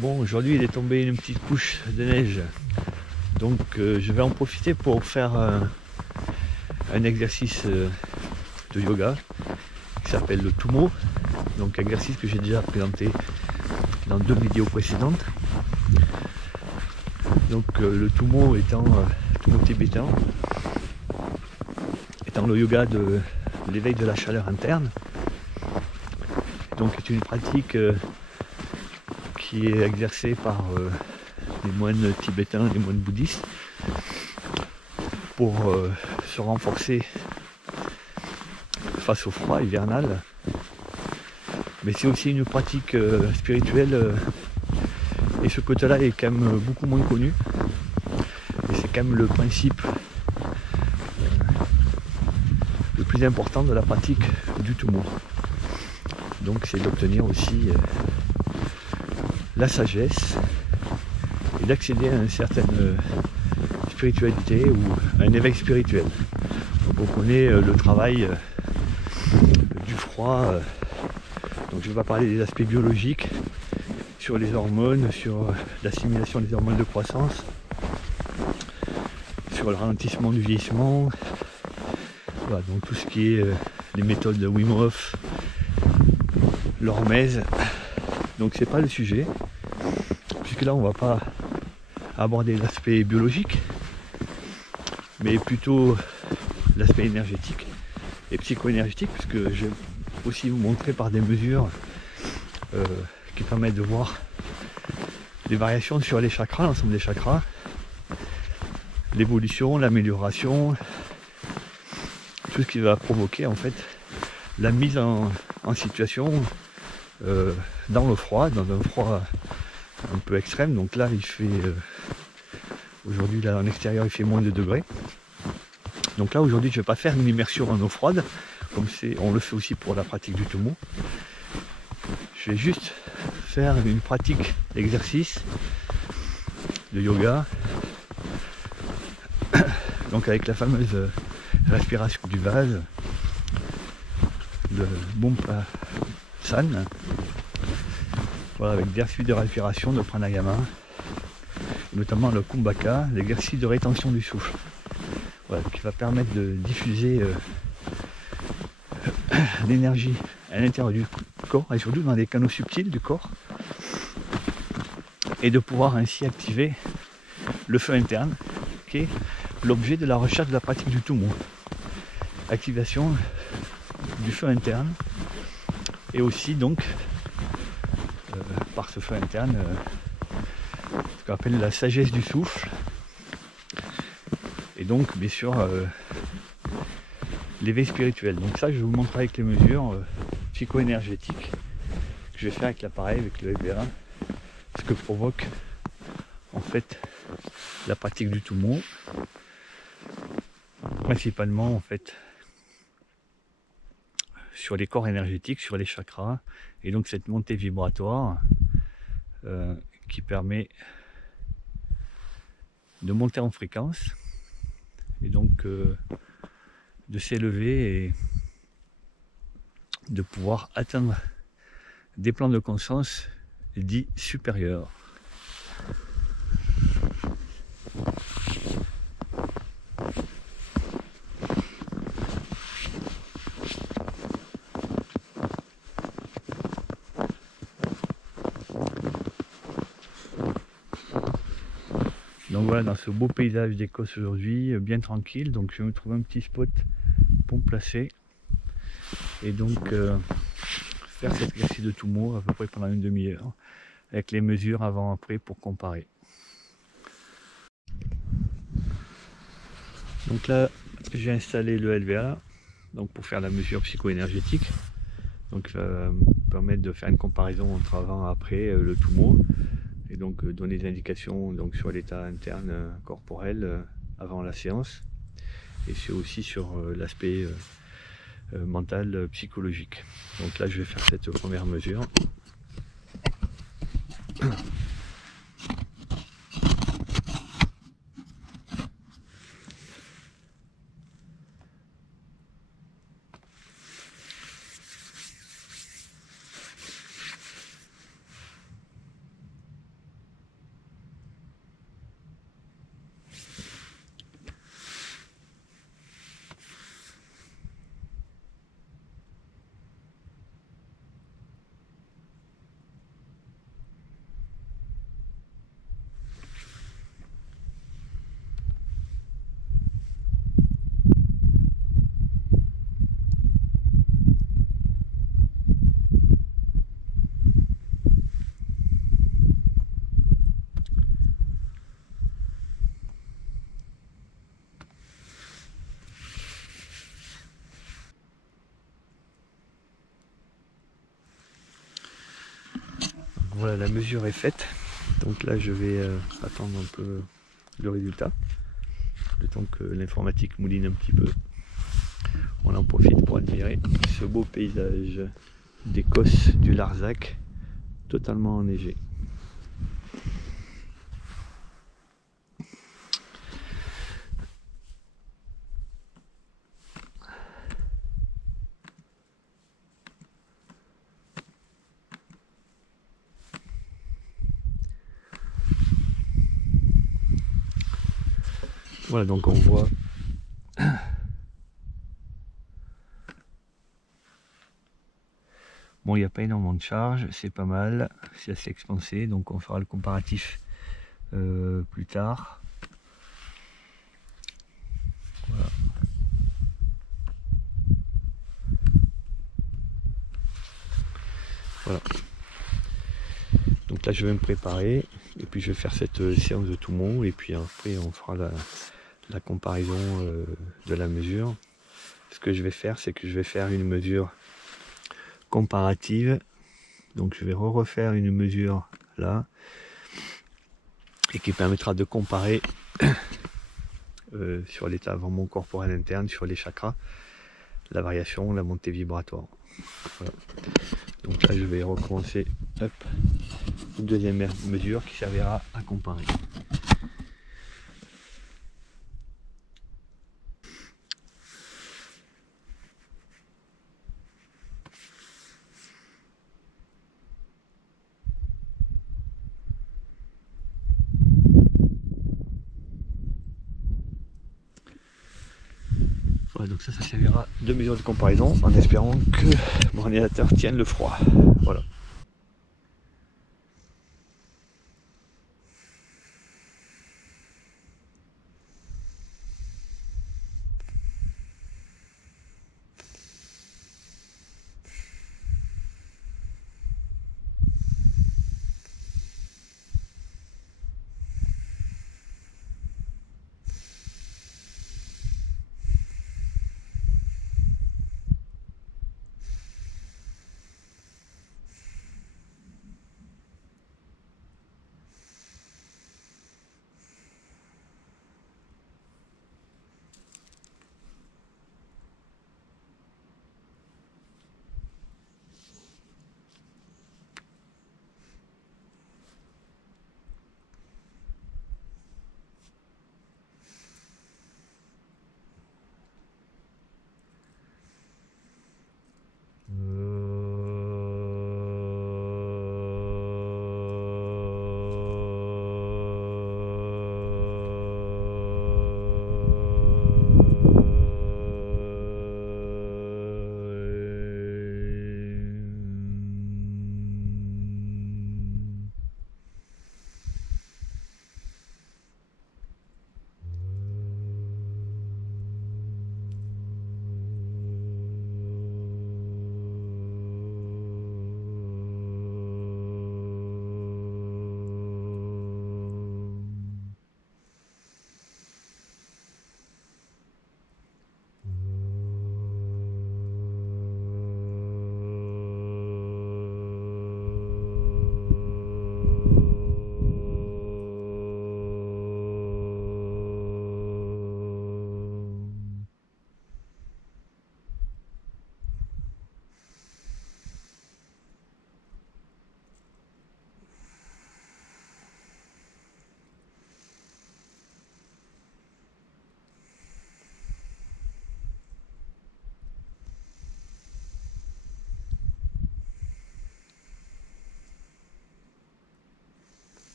Bon, aujourd'hui il est tombé une petite couche de neige, donc je vais en profiter pour faire un exercice de yoga qui s'appelle le Tummo, donc exercice que j'ai déjà présenté dans 2 vidéos précédentes. Donc le Tummo étant Tummo tibétain, étant le yoga de l'éveil de la chaleur interne, donc c'est une pratique qui est exercée par les moines tibétains, les moines bouddhistes, pour se renforcer face au froid hivernal. Mais c'est aussi une pratique spirituelle, et ce côté-là est quand même beaucoup moins connu. Et c'est quand même le principe le plus important de la pratique du Tummo. Donc c'est d'obtenir aussi la sagesse et d'accéder à une certaine spiritualité ou à un éveil spirituel. Donc on connaît le travail du froid, donc je ne vais pas parler des aspects biologiques, sur les hormones, sur l'assimilation des hormones de croissance, sur le ralentissement du vieillissement, voilà, donc tout ce qui est les méthodes de Wim Hof, l'hormèse. Donc c'est pas le sujet, puisque là on va pas aborder l'aspect biologique, mais plutôt l'aspect énergétique et psycho-énergétique, puisque je vais aussi vous montrer par des mesures qui permettent de voir les variations sur les chakras, l'ensemble des chakras, l'évolution, l'amélioration, tout ce qui va provoquer en fait la mise en situation dans le froid, dans un froid un peu extrême. Donc là il fait aujourd'hui là en extérieur il fait moins de degrés. Donc là aujourd'hui je ne vais pas faire une immersion en eau froide, comme on le fait aussi pour la pratique du Tummo. Je vais juste faire une pratique d'exercice de yoga, donc avec la fameuse respiration du vase, de Bompa-san, voilà, avec l'exercice de respiration de pranayama, notamment le kumbhaka, l'exercice de rétention du souffle, voilà, qui va permettre de diffuser l'énergie à l'intérieur du corps et surtout dans les canaux subtils du corps, et de pouvoir ainsi activer le feu interne, qui est l'objet de la recherche de la pratique du Tummo. Activation du feu interne, et aussi donc par ce feu interne ce qu'on appelle la sagesse du souffle, et donc bien sûr l'éveil spirituel. Donc ça je vais vous montrer avec les mesures psycho-énergétiques que je vais faire avec l'appareil, avec le LVA, ce que provoque en fait la pratique du Tummo, principalement en fait sur les corps énergétiques, sur les chakras, et donc cette montée vibratoire qui permet de monter en fréquence et donc de s'élever et de pouvoir atteindre des plans de conscience dits supérieurs. Donc voilà, dans ce beau paysage d'Écosse aujourd'hui, bien tranquille, donc je vais me trouver un petit spot pour me placer et donc faire cet exercice de Tummo à peu près pendant une demi-heure avec les mesures avant-après pour comparer. Donc là j'ai installé le LVA donc pour faire la mesure psycho-énergétique, donc me permettre de faire une comparaison entre avant et après le Tummo, et donc donner des indications donc sur l'état interne corporel avant la séance, et c'est aussi sur l'aspect mental, psychologique. Donc là je vais faire cette première mesure. Voilà, la mesure est faite. Donc là, je vais attendre un peu le résultat. Le temps que l'informatique mouline un petit peu. On en profite pour admirer ce beau paysage d'Écosse du Larzac, totalement enneigé. Voilà, donc on voit bon, il n'y a pas énormément de charge, c'est pas mal, c'est assez expansé, donc on fera le comparatif plus tard. Voilà. Voilà. Donc là je vais me préparer et puis je vais faire cette séance de Toumont et puis après on fera la comparaison de la mesure. Ce que je vais faire, c'est que je vais faire une mesure comparative. Donc je vais refaire une mesure là et qui permettra de comparer sur l'état vraiment corporel interne, sur les chakras, la variation, la montée vibratoire. Voilà. Donc là je vais recommencer une deuxième mesure qui servira à comparer. Voilà, donc ça servira de mesure de comparaison en espérant que mon ordinateur tienne le froid. Voilà.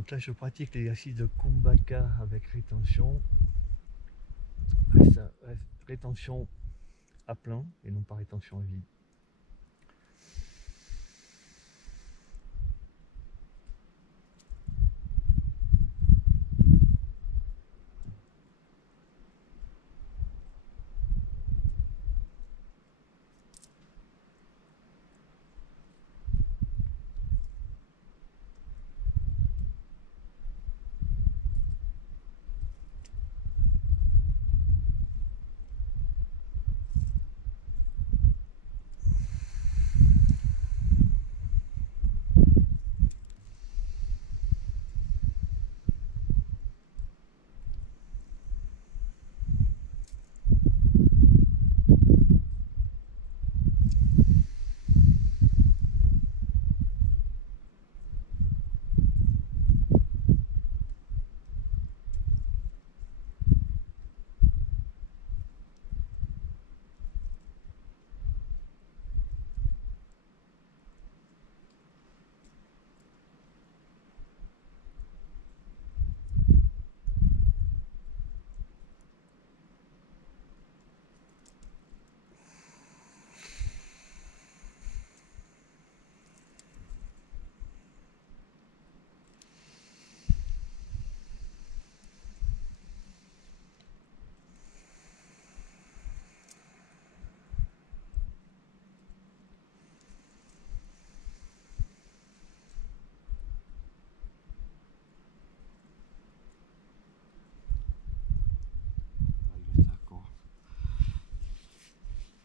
Donc là je pratique l'exercice de Kumbhaka avec rétention. Rétention à plein et non pas rétention à vide.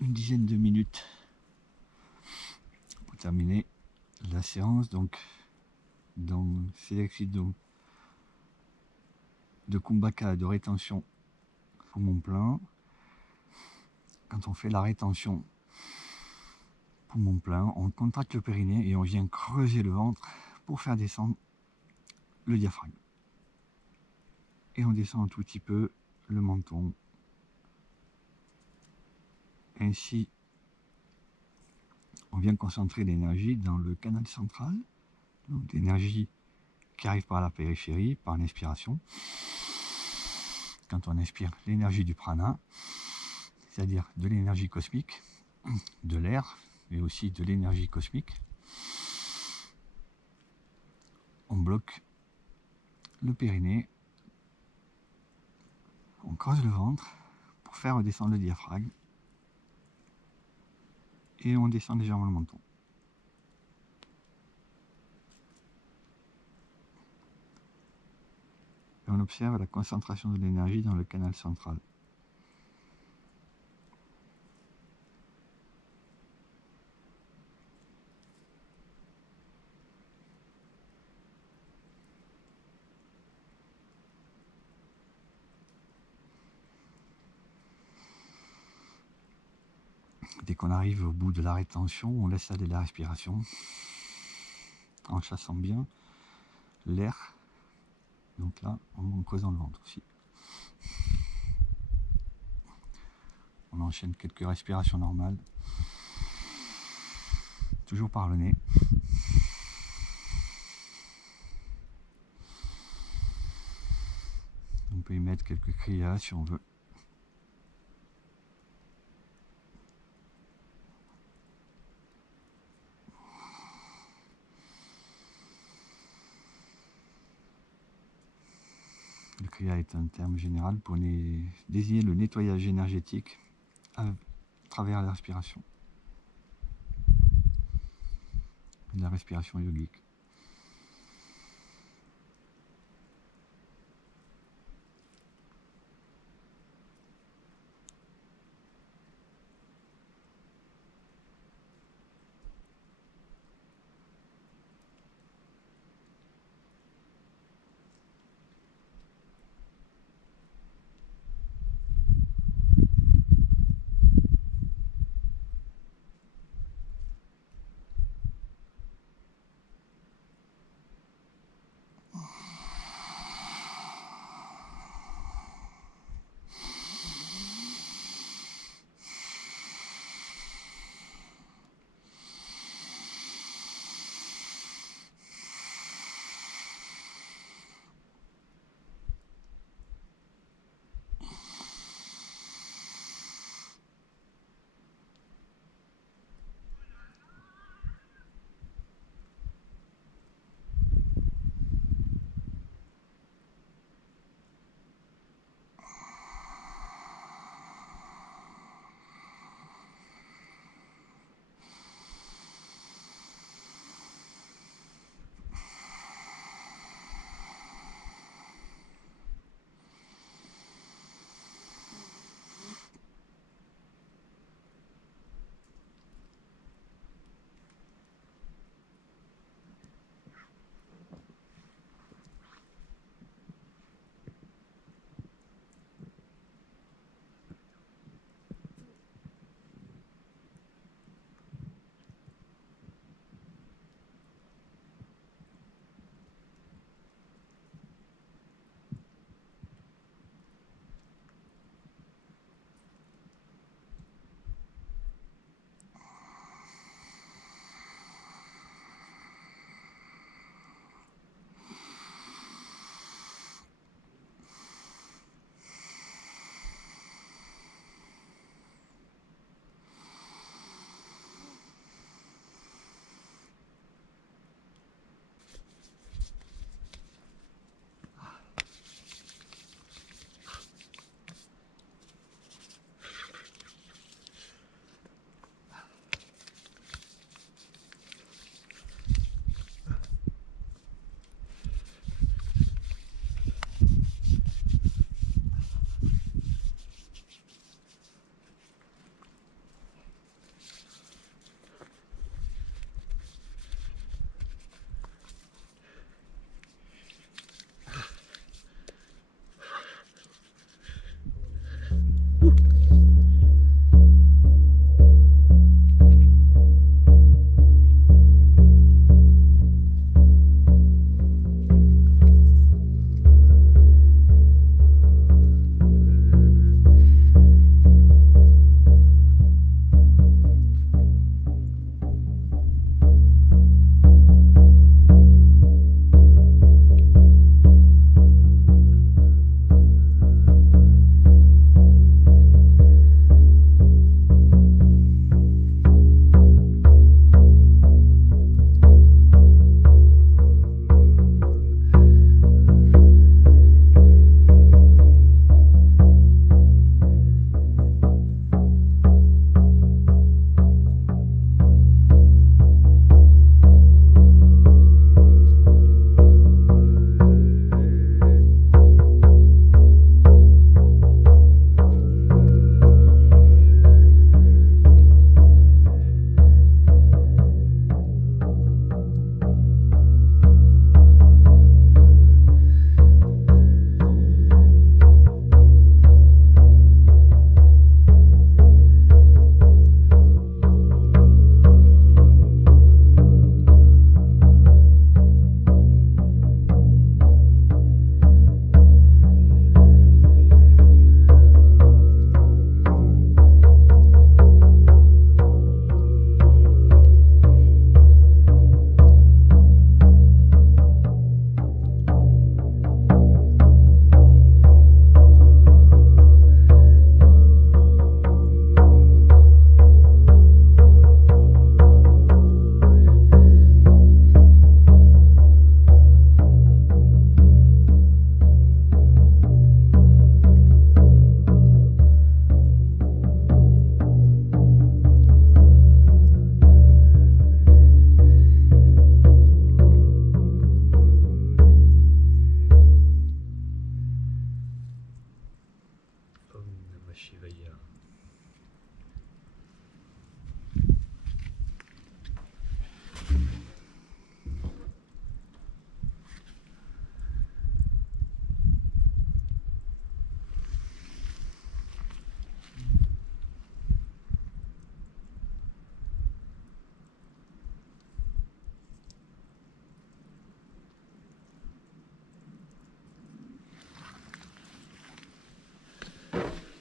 Une dizaine de minutes pour terminer la séance. Donc dans ces exercices de Kumbhaka, de rétention poumon plein, quand on fait la rétention poumon plein, on contracte le périnée et on vient creuser le ventre pour faire descendre le diaphragme, et on descend un tout petit peu le menton. Ainsi, on vient concentrer l'énergie dans le canal central, donc l'énergie qui arrive par la périphérie, par l'inspiration. Quand on inspire l'énergie du prana, c'est-à-dire de l'énergie cosmique, de l'air, mais aussi de l'énergie cosmique, on bloque le périnée, on creuse le ventre pour faire redescendre le diaphragme, et on descend légèrement le menton. Et on observe la concentration de l'énergie dans le canal central. Dès qu'on arrive au bout de la rétention, on laisse aller la respiration en chassant bien l'air. Donc là, en creusant le ventre aussi. On enchaîne quelques respirations normales, toujours par le nez. On peut y mettre quelques kriyas si on veut. Le kriya est un terme général pour désigner le nettoyage énergétique à travers la respiration. La respiration yogique.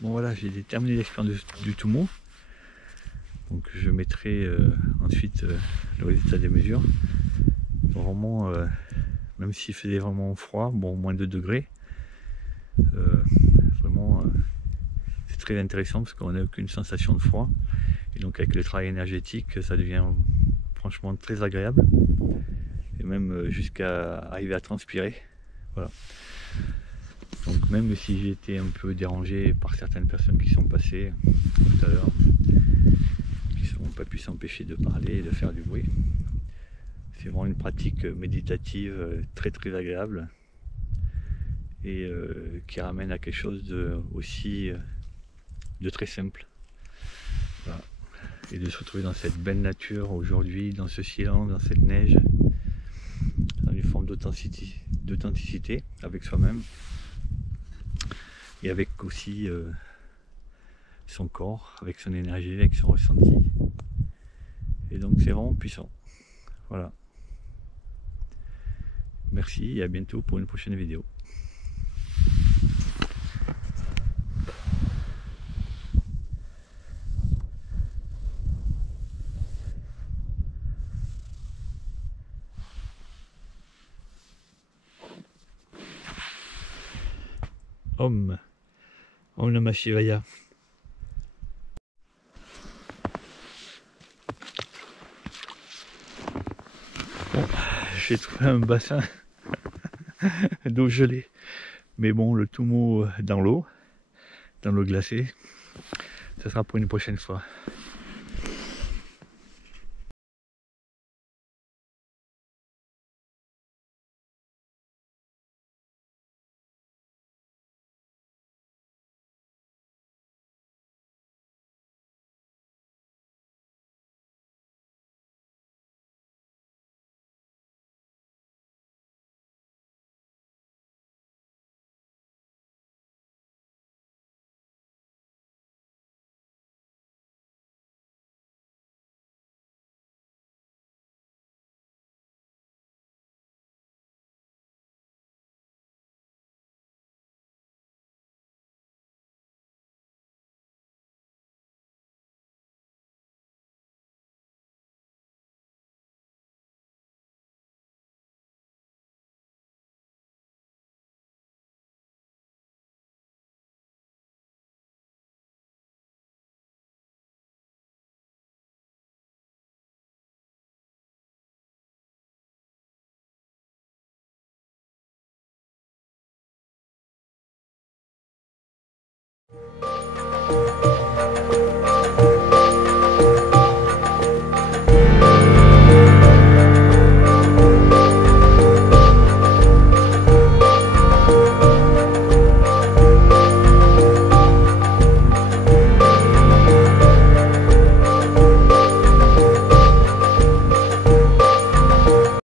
Bon voilà, j'ai terminé l'expérience du Tumo. Donc je mettrai ensuite le résultat des mesures. Vraiment, même s'il faisait vraiment froid, bon moins de 2 degrés, vraiment c'est très intéressant parce qu'on n'a aucune sensation de froid. Et donc avec le travail énergétique, ça devient franchement très agréable. Et même jusqu'à arriver à transpirer. Voilà. Donc même si j'ai été un peu dérangé par certaines personnes qui sont passées tout à l'heure, qui n'ont pas pu s'empêcher de parler et de faire du bruit, c'est vraiment une pratique méditative très agréable et qui ramène à quelque chose aussi de très simple. Voilà. Et de se retrouver dans cette belle nature aujourd'hui, dans ce silence, dans cette neige, dans une forme d'authenticité avec soi-même et avec aussi son corps, avec son énergie, avec son ressenti. Et donc c'est vraiment puissant. Voilà. Merci et à bientôt pour une prochaine vidéo. Om Namah Shivaya. Bon, j'ai trouvé un bassin d'eau gelée. Mais bon, le Tumo dans l'eau glacée, ça sera pour une prochaine fois.